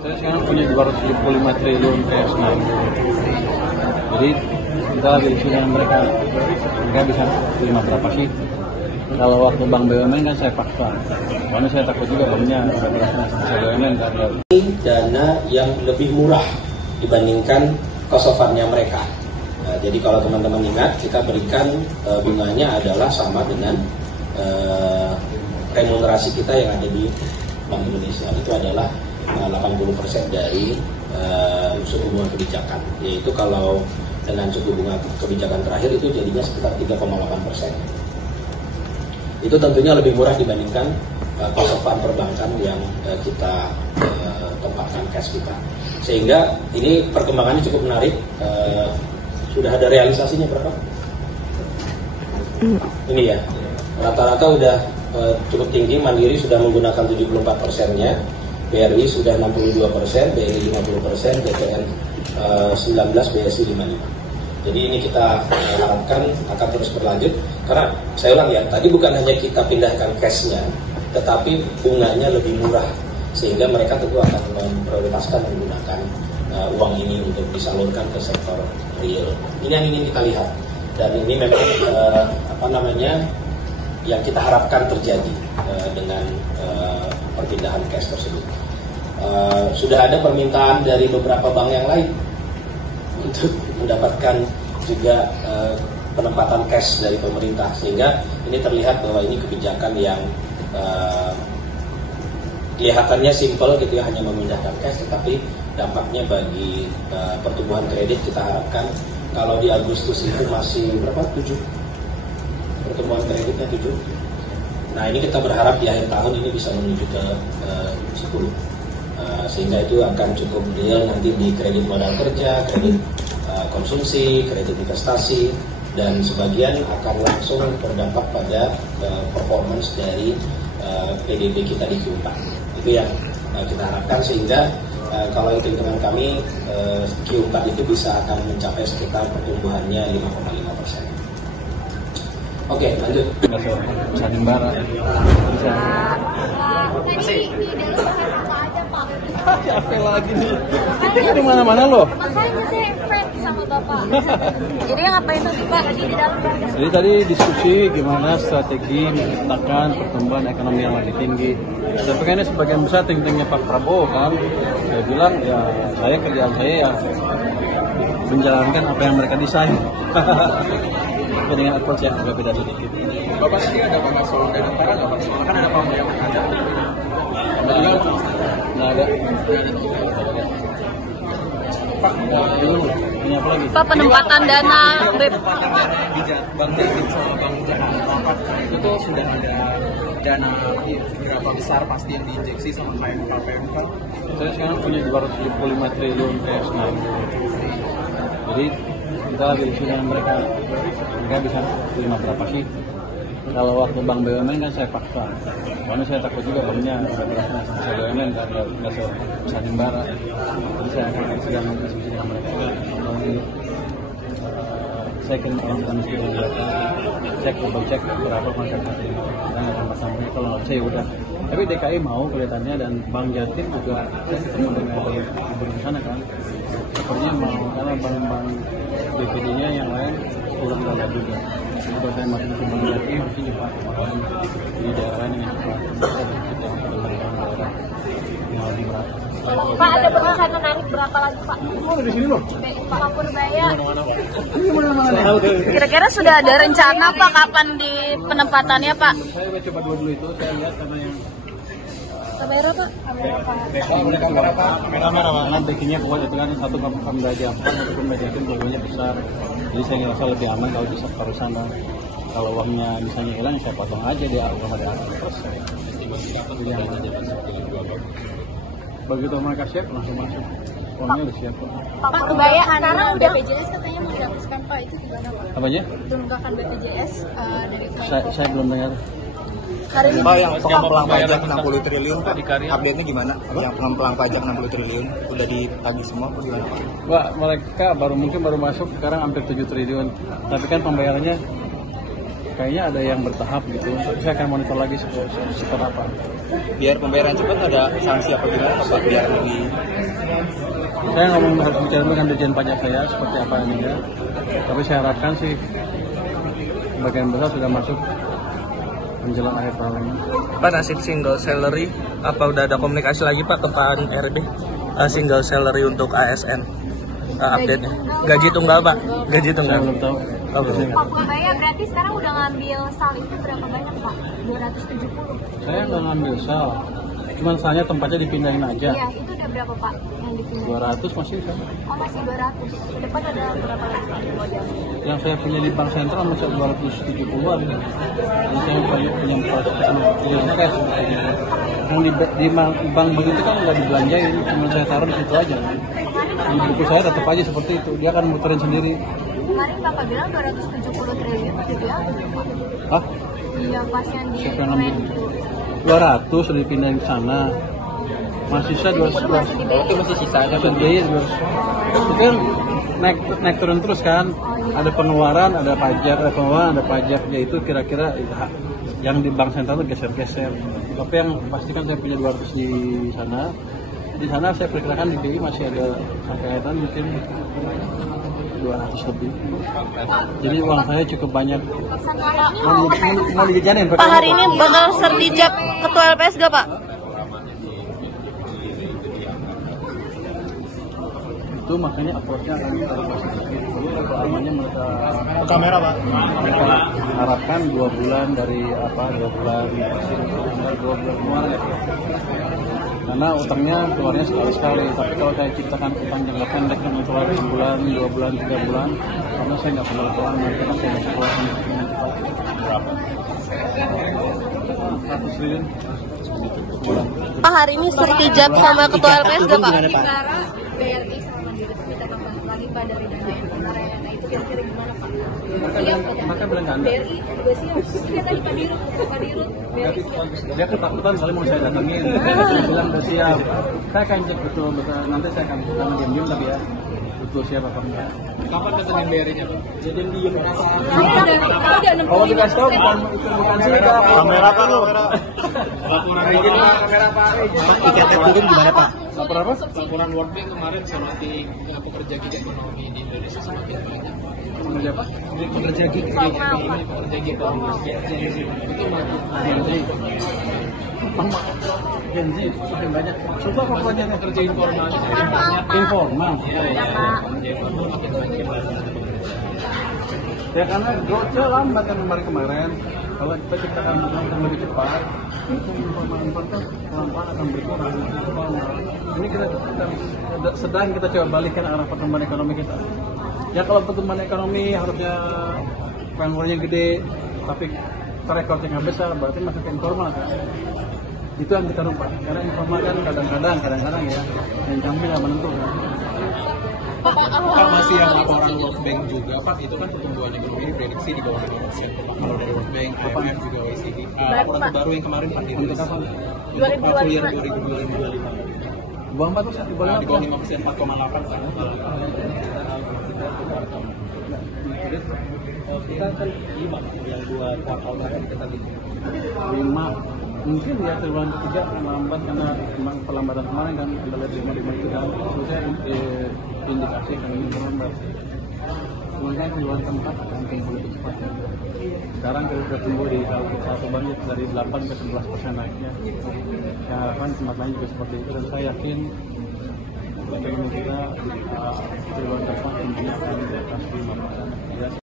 Saya sekarang punya 275 triliun cash nganggur. Jadi kita lagi diskusi dengan mereka bisa terima berapa sih? Kalau waktu Bank BUMN kan saya paksa, karena saya takut juga banknya ada berasnya BUMN kan. Ini dana yang lebih murah dibandingkan cost of fund-nya mereka. Nah, jadi kalau teman-teman ingat, kita berikan bunganya adalah sama dengan remunerasi kita yang ada di Bank Indonesia. Itu adalah 80% dari suku bunga kebijakan. Yaitu kalau dengan suku bunga kebijakan terakhir itu jadinya sekitar 3,8%. Itu tentunya lebih murah dibandingkan cost of fund perbankan yang kita tempatkan cash kita. Sehingga ini perkembangannya cukup menarik. Sudah ada realisasinya berapa? Ini ya, rata-rata udah cukup tinggi. Mandiri sudah menggunakan 74%-nya, BRI sudah 62%, BRI 50%, BTN 19, BSI 55%. Jadi ini kita harapkan akan terus berlanjut, karena saya ulang ya, tadi bukan hanya kita pindahkan cash-nya, tetapi bunganya lebih murah, sehingga mereka tentu akan memprioritaskan menggunakan uang ini untuk disalurkan ke sektor real. Ini yang ingin kita lihat, dan ini memang yang kita harapkan terjadi dengan perpindahan cash tersebut. Sudah ada permintaan dari beberapa bank yang lain untuk mendapatkan juga penempatan cash dari pemerintah, sehingga ini terlihat bahwa ini kebijakan yang kelihatannya simpel gitu ya, hanya memindahkan cash, tetapi dampaknya bagi pertumbuhan kredit kita harapkan kalau di Agustus itu masih berapa? 7 pertumbuhan kreditnya 7. Nah ini kita berharap di akhir tahun ini bisa menuju ke 10. Sehingga itu akan cukup real nanti di kredit modal kerja, kredit konsumsi, kredit investasi, dan sebagian akan langsung berdampak pada performance dari PDB kita di Q4. Itu yang kita harapkan, sehingga kalau hitung-hitungan kami Q4 itu bisa akan mencapai sekitar pertumbuhannya 5,5%. Oke, lanjut. Bisa Himbara. Bisa. Capek lagi nih. Ini di mana-mana loh. Makanya saya friend sama Bapak. Jadi ngapain tadi Pak? Di dalam. Jadi tadi diskusi gimana strategi menciptakan pertumbuhan ekonomi yang lebih tinggi. Tapi kan ini sebagian besar think-tanknya Pak Prabowo kan. Dia bilang ya kerjaan saya ya menjalankan apa yang mereka desain. Dengan approach yang agak beda sedikit. Bapak tadi ada Pak Soal dan antara nggak Pak? Kan ada Pak yang ada. Nggak ada. Pak, dulu ini apa lagi? Pak, penempatan dana BEP. Bank Jatim sama Bank Jakarta itu tuh sudah ada dana berapa besar pasti yang diinjeksi sama PMK? Saya sekarang punya 275 triliun cash nganggur. Jadi kita lagi diskusi dengan mereka bisa terima berapa sih? Kalau waktu Bank BUMN kan saya paksa, karena saya takut juga banknya ada berasnya BUMN kan nggak bisa Himbara. Jadi saya akan sedang diskusi dengan mereka. Saya kirim transparansi ke mereka, cek berapa konsentrasi dan tambah-tambahnya. Kalau nggak bisa ya udah. Tapi DKI mau kelihatannya, dan Bank Jatim juga saya ketemu dengan gubernur di sana kan. Sepertinya mau, karena bank-bank BPD-nya yang lain kurang ada juga. Kalau saya masih ke Bank Jatim, mesti cepat di daerah ini cepat. Kita mengembangkan daerah yang lebih berat. Pak, ada berencana narik berapa lagi Pak? Oh, di sini loh. Pak Purbaya. Ini mana-mana. Kira-kira sudah ada rencana Pak kapan di penempatannya Pak? Saya coba dulu itu, saya lihat karena yang Kamera Pak? karena backingnya kuat itu kan, satu kamera jam, satu kamera jam jauhnya besar. Jadi saya ngerasa lebih aman kalau bisa taruh sana. Kalau uangnya misalnya hilang, saya potong aja di uang ada selesai. Begitu mereka siap langsung masuk. Uangnya udah siap. Pak Purbaya, sekarang udah BPJS katanya mau dihapuskan Pak, itu gimana Pak? Apanya? Tunggakan BPJS dari Saya belum dengar. hari ini. Pak, yang pengemplang pajak 60 triliun, Pak, update-nya gimana? Yang pengemplang pajak 60 triliun, udah ditagih semua, apa gimana, Pak? Wah, mereka baru masuk, sekarang hampir 7 triliun. Tapi kan pembayarannya kayaknya ada yang bertahap gitu. Tapi saya akan monitor lagi seperti apa. Biar pembayaran cepat ada sanksi apa gimana Pak? Biar lebih. Saya ngomong harus bicara dengan Dirjen Pajak saya seperti apa ini ya. Tapi saya harapkan sih bagian besar sudah masuk menjelang akhir tahun. Pak, nasib single salary apa udah ada komunikasi lagi Pak ke Pak RB? Single salary untuk ASN update-nya. Gaji tunggal Pak, gaji tunggal. Saya belum tahu. Oh, belum. Pak Purabaya berarti sekarang udah ngambil sal itu berapa banyak Pak? 270. Saya nggak ngambil sal, cuman salnya tempatnya dipindahin aja. Iya, itu udah berapa Pak yang dipindah? 200 masih sama. Oh masih 200. Ke depan ada berapa lagi model? Yang saya punya di bank sentral masih 270-an. Yang saya punya prosesnya kayak seperti itu. Yang di bank begitu kan nggak dibelanjain, cuma saya taruh di situ aja. Di buku saya tetap aja seperti itu, dia akan muterin sendiri. Kemarin Bapak bilang 270 triliun gitu ya? Hah? Iya pas yang di Siapa yang ngambil? 200 sudah dipindahin ke sana. Masih sisa 200. Itu masih sisanya Masih biaya 200. Itu kan naik turun terus kan. Ada pengeluaran, ada pajak, ada pengeluaran, ada pajak. Ya itu kira-kira yang di bank sentral itu geser-geser. Tapi yang pasti kan saya punya 200 di sana. Di sana saya perkirakan di BI masih ada kaitan mungkin 200 lebih. Jadi uang saya cukup banyak. Mau dijajanin Pak, hari ini bakal sertijab Ketua LPS gak Pak? Itu makanya approach-nya akan dari positif. Namanya mereka kamera Pak. mereka harapkan 2 bulan dari 2 bulan keluar ya. Karena utangnya keluarnya sekali-sekali. Tapi kalau saya ciptakan utang jangka pendek yang keluar 1 bulan, 2 bulan, 3 bulan, karena saya nggak perlu keluar, nanti kan saya masih keluar berapa? 100 triliun. Pak, hari ini sertijab sama Ketua LPS gak Pak? Antara BRI sama Mandiri kita tambah lagi Pak dari dana yang kemarin. Nah itu kira-kira gimana Pak? Siap Pak? Maka bilang ke Anda. BRI juga siap. Kita tadi Pak Dirut BRI siap. Dia ketakutan kali mau saya datangin. Dia bilang udah siap. Saya akan cek betul. Nanti saya akan diam-diam tapi ya betul siap apa enggak. Kapan datangin BRI-nya Pak? Jadi diem Kalau dikasih tahu bukan sih Kamera Pak, kamera. laporan izin Pak, kamera Pak. Tiketnya turun gimana Pak? lapor apa? Laporan World Bank kemarin semakin pekerja gig ekonomi di Indonesia semakin banyak. Pekerja apa? Pekerja gig ekonomi, pekerja gig ekonomi. Itu Gen Z makin banyak. Coba apa pelajaran kerja informal makin banyak. informal. Ya karena growth-nya lambat kan kemarin. Kalau kita ciptakan yang lebih cepat, itu informal pelan-pelan akan berkurang. Ini kita sedang kita coba balikkan arah pertumbuhan ekonomi kita. Ya kalau pertumbuhan ekonomi harusnya penganggurannya gede, tapi rekornya nggak besar, berarti masuk ke informal kan. Itu yang kita lupa. Karena informal kan kadang-kadang ya, yang kami nggak menentukan. Pak masih yang laporan World Bank juga Pak, itu kan pertumbuhannya ini prediksi di bawah 5% Pak. Kalau dari World Bank, IMF juga OECD. Laporan terbaru yang kemarin Pak dirilis untuk full year 2025. Buang apa tuh? Di bawah 5%, 4,8 Pak. Kita kan 5 yang 2 kuartal terakhir kita 5. Mungkin ya triwulan ketiga akan lambat karena memang perlambatan kemarin kan kita lihat 5 itu kan sebenarnya indikasi akan ini melambat. Sebenarnya triwulan keempat akan tumbuh lebih cepat. Sekarang kita tumbuh di satu banyak dari 8 ke 11% naiknya. Ya harapan tempat lain juga seperti itu dan saya yakin ekonomi kita triwulan keempat tumbuhnya akan di atas 5%.